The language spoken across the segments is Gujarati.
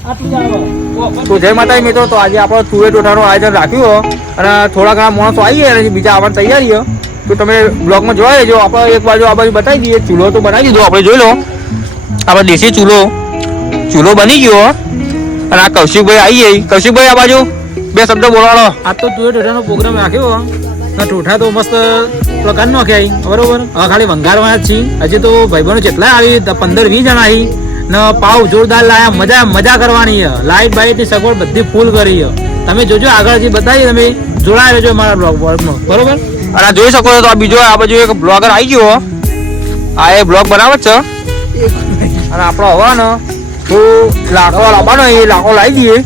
તો જય માતાજી મિત્રો, તો આજે આપણે તુવે ટોઠાનું આયોજન રાખ્યું હો. અને થોડા ઘણા માણસો આવી ગયા અને બીજા આવવાની તૈયારી હો. તો તમે બ્લોગમાં જોવા લેજો આપણે એક બાજુ આ બાજુ બતાવી દઈએ. ચૂલો તો બનાવી દીધો. આપણે જોઈ લો. આપણે દેશી ચૂલો. ચૂલો બની ગયો હો. અને આ કૌશિકભાઈ આવી ગઈ કૌશિકભાઈ, આ બાજુ બે શબ્દ બોલાવો આ તો તુવે ટોઠાનો પ્રોગ્રામ રાખ્યો ઠોઠા તો મસ્ત પ્રકાર નાખ્યા બરોબર? હવે ખાલી વંગારવાના જ છીએ. હજી તો ભાઈબંધો જેટલા આવી, પંદર વીસ જણા આવી. ને પાવ જોરદાર લાયા, મજા મજા કરવાની છે. લાઈટ બાઈટની સગવડ બધી ફૂલ કરી છે. તમે જોજો આગળ જે બતાવી તમે જોડાયા રહેજો મારા બ્લોગ વર્ગનો બરોબર? અને જોઈ શકો છો તો આ બીજો આ બાજુ એક બ્લોગર આવી ગયો. આ એ બ્લોગ બનાવે છે. અને આપણો હવાનો, તો લાકડો લાવવાનો એ લાકડો લાવી દઈએ.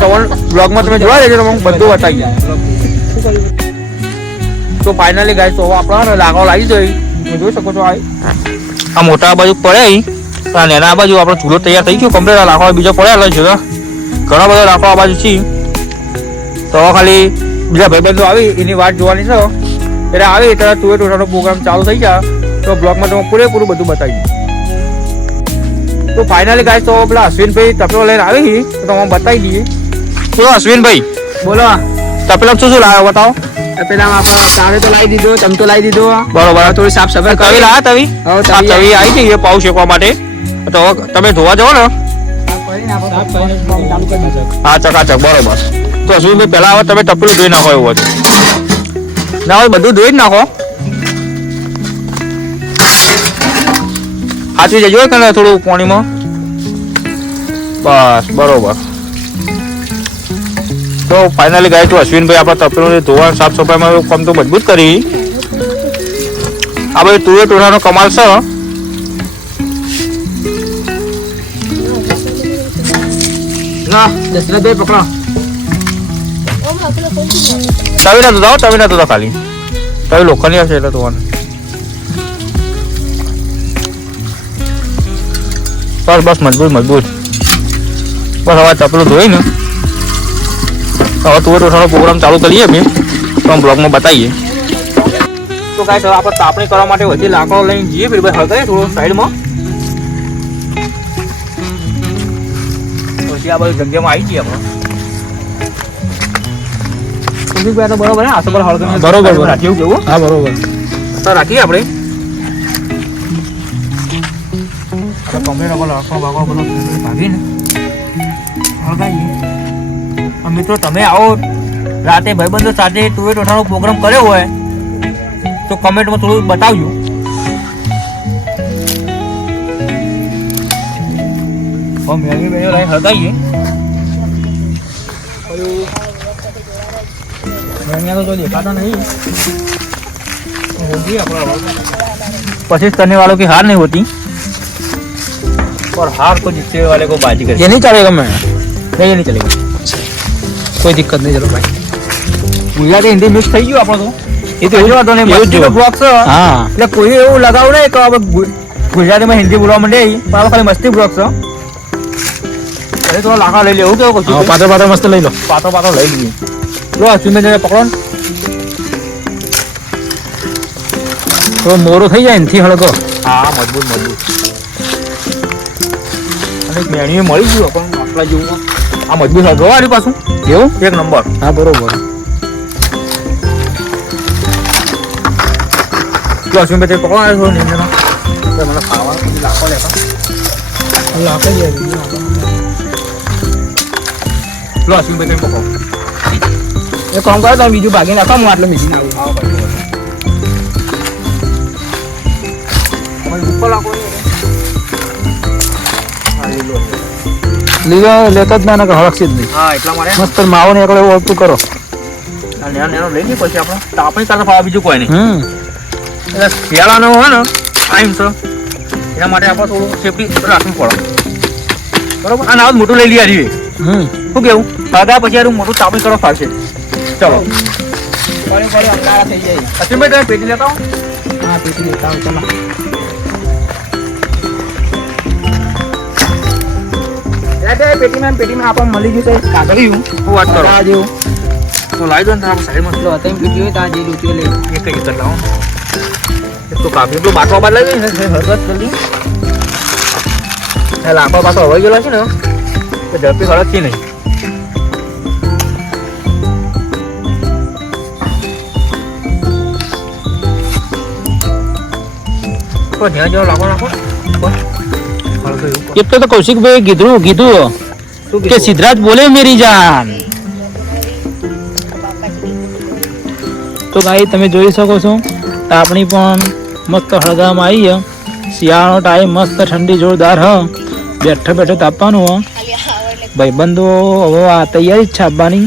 તો બ્લોગમાં તમે જોવા દેજો તો બધું બતાવીએ તો ફાઇનલી ગાય તો આપણો લાકડો લાવી જોઈએ તમે જોઈ શકો છો આ મોટા બાજુ પડે અહીં. આ નેના આ બાજુ આપણો ચૂલો તૈયાર થઈ ગયો. કમ્પ્લીટ આ લાકડા બીજો પડ્યા છે ઘણા બધા લાકડા આ બાજુ છે તો ખાલી બીજા ભાઈબંધો આવી એની વાત જોવાની છે. એટલે આવી ત્યારે તુએ ટોટાનો પ્રોગ્રામ ચાલુ થઈ ગયા. તો બ્લોગમાં તમે પૂરેપૂરું બધું બતાવી તો ફાઇનલી ગાય તો પેલા અશ્વિનભાઈ તપેલો લઈને આવી તો તમે બતાવી દઈએ. બોલો અશ્વિનભાઈ? બોલો. તપેલા શું શું લાવ્યો બતાવો. પેલા આપણે ચારે તો લાવી દીધો ચમચો લાવી દીધો. બરોબર. થોડી સાફ સફાઈ કરી. લાવ્યા તવી? તવી આવી. જઈએ પાઉ શેકવા માટે. તો તમે ધોવા જાઓ ને? હા ચકા ચક બરોબર. તો અશ્વિનભાઈ પહેલાં હવે તમે ટપલું ધોઈ નાખો એવું હતું ના, હવે બધું ધોઈ જ નાખો. સાચવી જજો કે થોડું પાણીમાં. બસ, બરોબર. તો ફાઇનલી ગાય તો અશ્વિનભાઈ આપણા તપેલું ધોવા સાફ સફાઈમાં કામ તો મજબૂત કરી. આ બધું તુવે ટોળાનો કમાલ છે. ના દશરથભાઈ પકડો. તવી નતું દાવ તવી નતું તો ખાલી. તવી લોખંડની હશે એટલે ધોવાનું. બસ બસ મજબૂત મજબૂત. બસ હવે ચપલું ધોઈ ને. હવે તુવેર ટોઠાનો પ્રોગ્રામ ચાલુ કરીએ અમે. તો બ્લોગમાં બતાવીએ. તો કાંઈ આપણે તાપણી કરવા માટે વધી લાકડો લઈને જઈએ. ભાઈ હવે હળગાઈએ થોડું સાઈડમાં પછી આ બધી જગ્યામાં આવી જઈએ આપણે તો બરોબર ને તો પર હળગાઈને બરોબર, બરોબર. રાખીએ કેવું? હા બરોબર. તો રાખીએ આપણે. ભાગો ભાગીને હળગાઈએ. મિત્રો તમે આવો. રાતે ભાઈબંધો સાથે ટુવે ટોઠાનો પ્રોગ્રામ કર્યો હોય તો કમેન્ટમાં થોડું બતાવજો. હવે મેગી મેગી લાઈન હળગાઈએ મેગીયા તો જો દેખાતા નહીં होगी अपना पच्चीस करने वालों की हार नहीं होती और हार को जीतने वाले को बाजी कर ये नहीं चलेगा मैं नहीं नहीं चलेगा કોઈ દિક્કત નહીં ચલો ભાઈ ગુજરાતી હિન્દી મિક્સ થઈ ગયું આપણો તો એ તો એવું વાંધો નહીં એવું જ મસ્તીનો જો. બ્લોગ છે હા એટલે કોઈ એવું લગાવું નહીં કે હવે ગુ- ગુજરાતીમાં હિન્દી બોલવા માંડે પણ આપણે ખાલી મસ્તી બ્લોગ છે અરે થોડો લાકડા લઈ લેવું કેવું કશું પાતળ પાતળ મસ્ત લઈ લો પાત્ર પાત્ર લઈ લઈએ લો જઈને પકડો. તો મોરો થઈ જાય એનથી હળગો હા મજબૂત મજબૂત અને મેણીએ મળી ગયું પણ આટલા જેવું આ મજબૂત હગવાની પાછું એવું એક નંબર હા બરોબર જો અશ્વિનભાઈ તે પકડો આવ્યો મને લાખો લેતા આપણે લો અશ્વિનભાઈ તે પકડો એ કામ કરો તમે બીજું ભાગી નાખો હું આટલે મીઠી નાખું લીલો લેતો જ ના હળકશે જ નહીં હા એટલા માટે મસ્ત માવો ને એકડે ઓળતું કરો લઈ લઈએ પછી આપણે તાપણી કરતા ફાવા બીજું કોઈ નહીં હમ એટલે શિયાળાનો હોય ને ટાઈમ છે એના માટે આપણે થોડું સેફટી રાખવું પડે બરોબર અને આવું મોટું લઈ લઈએ હરીએ હમ શું કેવું? સાદા પછી યાર મોટું તાપણી કરો ફાવશે ચલો. અસીમભાઈ તમે પેટી લેતા હો હા પીટી લેતા આવો, ચલો. પેટીમાં પેટીમાં આપણને મળી ગયું છે કાગળિયું હું વાત કરો? આ જેવું. તો લાવી દો ને સાઈડમાં લો તમે પીટી હોય ત્યાં જે લઈ એક કઈ કરતા હો એક તો કાપી તો બાટવા બાદ લાવી ને જલ્દી એ લાકડો પાછો હવાઈ ગયેલો છે ને ઝડપી ઝડપી છે નહીં. તો જ્યાં જ્યાં લાગો નાખો એટલે તો કૌશિકભાઈ કીધું કીધું. કે સિદ્ધરાજ બોલે મેરી જાન. તો ભાઈ તમે જોઈ શકો છો તાપણી પણ મસ્ત હળગામાં આવી છે શિયાળાનો ટાઈમ મસ્ત ઠંડી જોરદાર હ. બેઠો બેઠો તાપવાનું હ. ભાઈબંધો હવે આ તૈયારી જ છે આપવાની.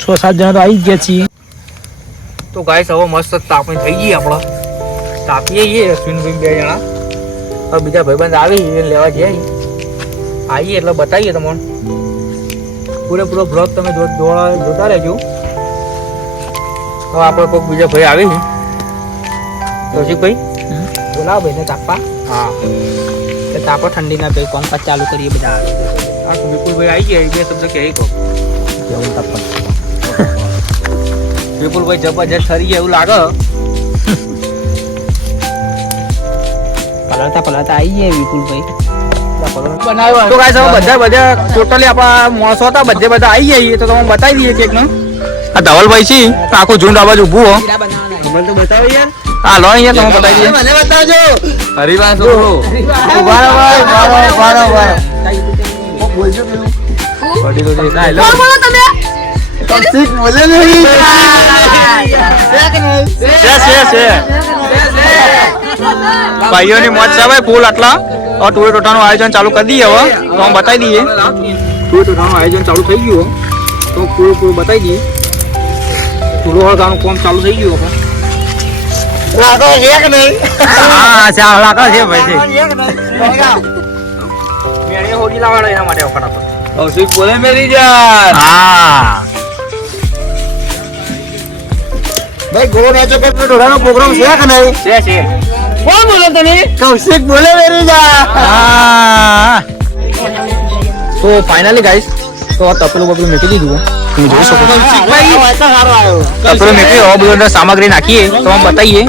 છ સાત જણા તો આવી જ ગયા છીએ. તો ગાય હવે મસ્ત તાપણી થઈ ગઈ આપણે. તાપીએ છીએ અશ્વિનભાઈ બે જણા. હવે બીજા ભાઈબંધ આવી લેવા જઈએ આવીએ એટલે બતાવીએ તમને. પૂરેપૂરો બ્લોગ તમે જોતા રહેજો. હવે આપણે કોઈક બીજા ભાઈ આવી છે. કૌશિકભાઈ બોલાવો ભાઈને તાપવા હા. તો તાપો ઠંડીના ભાઈ કોમ્પાસ ચાલુ કરીએ બધા. હા વિપુલભાઈ આવી ગયા બે શબ્દ કહે કહો વિપુલભાઈ જબરજસ્ત ઠરી ગયા એવું લાગે. પલાળતા પલાળતા આવી જાય વિપુલભાઈ. તો હવે બધા બધા ટોટલી આપણા માણસો હતા બધે બધા આવી જઈએ તો તમે બતાવી દઈએ ચેક આ ધવલભાઈ છે આખું ઝુંડ આવાજ ઊભું હો. હા લો અહીંયા તમે બતાવી દઈએ. મને બતાવજો. હરિવાસ ભાઈઓની મોજ છે ભાઈ ફૂલ આટલા. હવે ટોટાનું આયોજન ચાલુ કરી દઈએ હવે. તો હું બતાવી દઈએ. ટુરે ટોટાનું આયોજન ચાલુ થઈ ગયું તો પૂરું પૂરું બતાવી દઈએ. ટુરો હળગાનું કોમ ચાલુ થઈ ગયું હવે. હા ચાલ લાગે છે ભાઈ મેળે હોડી લાવવાનો એના માટે ફટાફટ. કૌશિક બોલે મેરી જાન હા. ભાઈ ગો નાચો કે ઢોળાનો પ્રોગ્રામ છે કે નહીં? છે છે. કોણ બોલો તમે? કૌશિક બોલે મેરી જાન તો ફાઇનલી ગાઈસ તો આ તપેલું બપેલું મૂકી દીધું તમે જોઈ શકો તપેલું મૂકી હવે બધું સામગ્રી નાખીએ તો અમે બતાવીએ.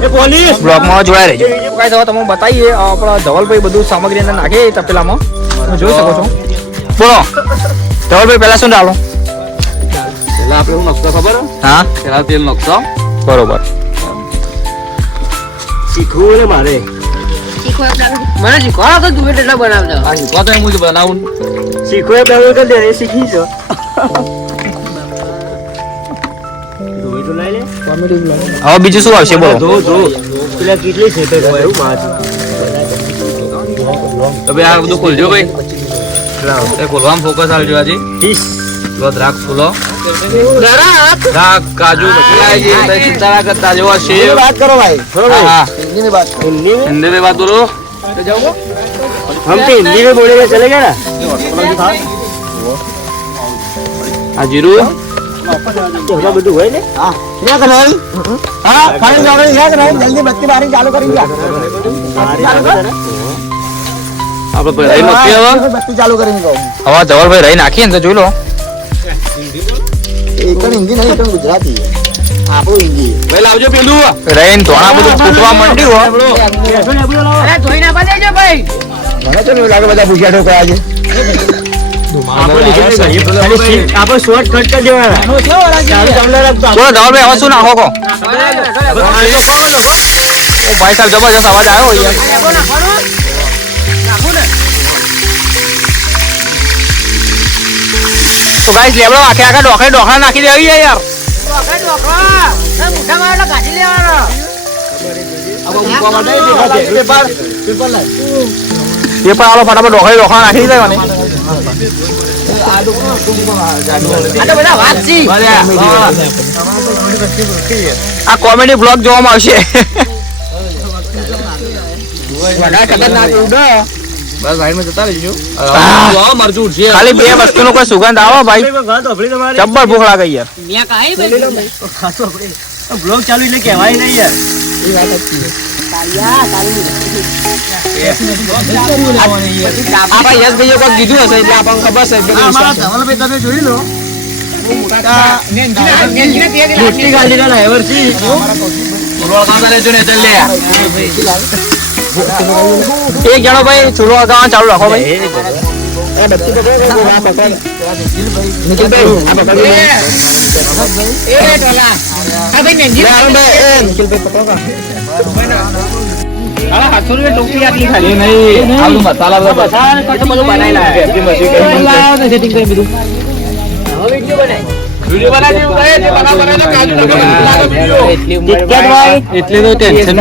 બ્લોગમાં જોયા રહેજો. ગાઈસ હવે તમે બતાવીએ આપણા ધવલભાઈ બધું સામગ્રી અંદર નાખે તપેલામાં. તમે જોઈ શકો છો. બોલો. ધવલભાઈ પહેલા શું ડાલો? પેલા આપણે હું નકશો ખબર? હા? પેલા તેલ નકશો. બરોબર. શીખવું ને મારે. મને શીખો તો તું એટલા બનાવજો. હા શીખવા તો હું જ બનાવું. શીખો એ બનાવું તો દે શીખી જો. હવે બીજું શું આવશે બોલો. જો જો પેલા કેટલી છે તે એવું માછ તો ભાઈ આ બધું ખોલજો ભાઈ. એ ખોલવામાં ફોકસ આવજો આજે. લો રાખ ફૂલો. રાખ કાજુ બધી આવી ચિંતા ના કરતા જો શેર વાત કરો ભાઈ હા. हिंदी में बात हिंदी में बात बोलो हम तो हिंदी में बोलेंगे चलेगा ना हाँ जीरू બધું હોય ને हाँ क्या करना है हाँ खाने जाओगे क्या करना है जल्दी बत्ती बारी चालू करेंगे આપણે પહેલા નક્કી હવે बत्ती चालू करेंगे कहूँ હવે ધવલભાઈ રહી નાખીએ ને તો જોઈ લો एक हिंदी नहीं एक गुजराती है आप हिंदी है ભાઈ લાવજો પેલું. રહીને ધોણા બધું ફૂટવા માંડ્યું અરે ધોઈ નાખવા દેજો ભાઈ. મને તો નહીં લાગે બધા પૂછ્યા ઠોકા આજે. આપણે શોર્ટ કટ કરી દેવાના. બોલો ધવલભાઈ હવે શું નાખો કહો. ઓ ભાઈ સાહેબ જબરજસ્ત અવાજ આવ્યો તો ગાઈસ લેબડો આખે આખા ડોખે ડોખા નાખી દેવી જાય યાર. ડોકરા ડોકરા એ મોઢામાં એટલે ગાંઠી લેવાનો એ પણ આલો ફટાફટ ડોખે ડોખા નાખી દેવાની આ કોમેડી બ્લોગ જોવામાં આવશે. બસ સાઈડમાં જતા રહેજો મરચું ઉઠશે ખાલી બે વસ્તુનો કોઈ સુગંધ આવો ભાઈ જબ્બર ભૂખ લાગે યાર મેં કાંઈ ભાઈ બ્લોગ ચાલુ એટલે કહેવાય નહીં યાર કીધું હશે એટલે આપણને ખબર છે એક જણો ભાઈ ચૂલો અગાવવાનું ચાલુ રાખો ભાઈ મસાલા લાવો એટલી તો ટેન્શન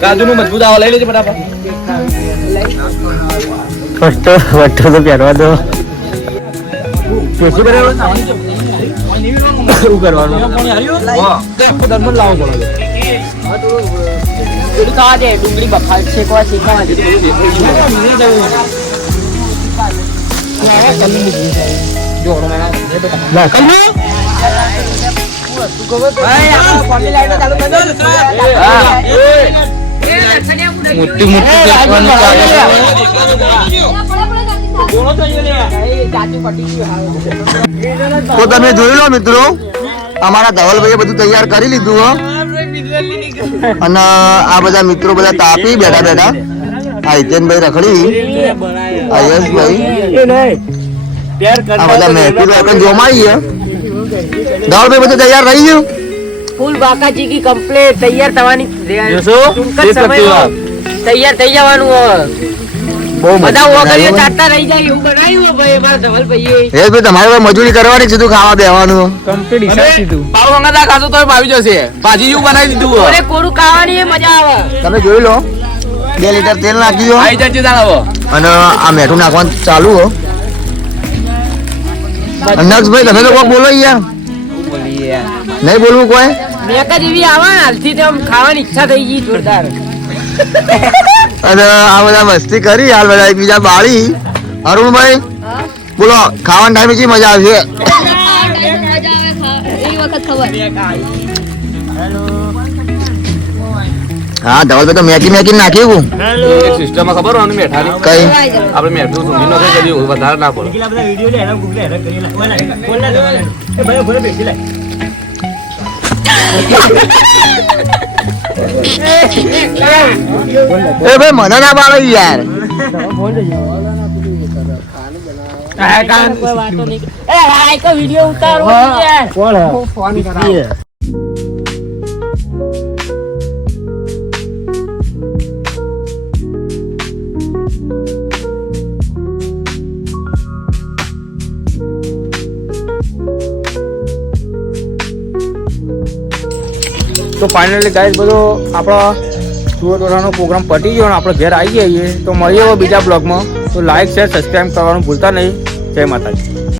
કાજુ નું મજબૂત આવા લઈ લેજે વટ્ટો વટ્ટો તો પહેરવા દો. શું કરવાનું? પેલું ખાવા દે ડુંગળી બફાળ શેકવા મોટી મોટી તો તમે જોઈ લો મિત્રો, અમારા ધવલભાઈએ બધું તૈયાર કરી લીધું, હો. અને આ બધા મિત્રો બધા તાપી બેઠા બેઠા. આ હિતેનભાઈ રખડી આ યશભાઈ. આ બધા મહેફિલ આપણે જોમાઈએ. ધવલભાઈ બધું તૈયાર રહી ગયું? ફૂલ બાકાજી કી કમ્પ્લેટ તૈયાર થવાની. તૈયાર થઈ જવાનું મજૂરી કરવાની છે તું ખાવા બેવાનું. કીધું. આવી જશે. ભાજી જેવું બનાવી દીધું કોરે કોરું ખાવાની મજા આવે. તમે જોઈ લો બે લીટર તેલ નાખી દો. અને આ મેઠું નાખવાનું ચાલુ હો. નક્ષભાઈ તમે તો કોઈ બોલો યાર. નહીં બોલવું કોઈ? મેં એવી આવે હાલથી તો ખાવાની ઈચ્છા થઈ ગઈ જોરદાર. અને આ બધા મસ્તી કરી હાલ બધા એકબીજા બાળી. અરુણભાઈ બોલો ખાવાના ટાઈમે જી મજા આવશે? હા ધવલભાઈ તો મેકી મેકી નાખ્યું હું સિસ્ટમ ખબર હોય મેઠાની? કઈ? આપણે મેઠું સૂંઘી નો કદી વધારે ના પડે. એ ભાઈ મને ના એ ભાઈ ભરે બેસી નહીં એ આ એક વિડિયો ઉતારો યાર. તો ફાઇનલી ગાઈસ બધો આપણો સુરત ઓઢાનો પ્રોગ્રામ પતી ગયો અને આપણે ઘેર આવી જઈએ તો મળીએ બીજા બ્લોગમાં તો લાઈક શેર સબસ્ક્રાઈબ કરવાનું ભૂલતા નહીં. જય માતાજી.